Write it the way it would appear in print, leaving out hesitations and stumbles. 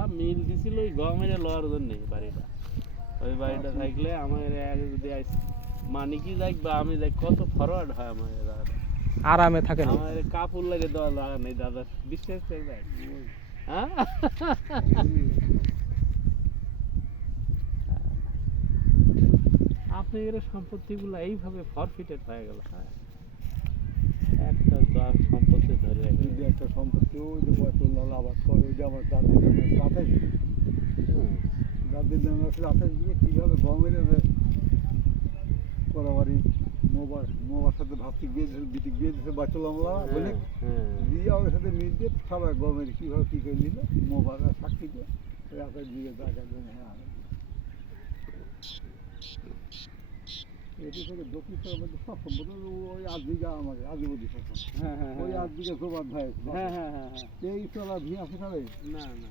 ওরা মিল দিছিল ওই গমের লওয়ার জন্য বাড়িটা। ওই বাড়িটা থাকলে আমার যদি মানিকি যাই বা আমি যাই কত ফরওয়ার্ড হয় আমার আরামে থাকেন। আমার কাপড় লাগে দেওয়া লাগা নেই দাদা, বিশ্বাস করবেন? হ্যাঁ আপনাদের সম্পত্তিগুলো এইভাবে ফরফিটেড হয়ে গেল। হ্যাঁ একটা সম্পত্তি ধরে রাখবে, একটা সম্পত্তি ওই যে বয়সল আবাদ করে, ওই যে আমার দাদির নামে 28 বিঘে, দাদির নামে 28 বিঘে কীভাবে গমের করাবাড়ি মোবার সাথে ভাবছি গিয়ে বিটি গিয়ে দিয়েছে বাচল আমলা বলে দিয়ে ওর সাথে মিল দিয়ে সবাই গমের কীভাবে কী করে নিল মোবার সাক্ষী দিয়ে 28 বিঘে জায়গা জমি। হ্যাঁ এটি থেকে দক্ষিণ মধ্যে সব সম্পদ ওই 8 বিঘা আমাদের আদিবাদী শাসন। ওই 8 বিঘা জোবাদ ভাই এই চলা ভিয়া ফেসাবে না না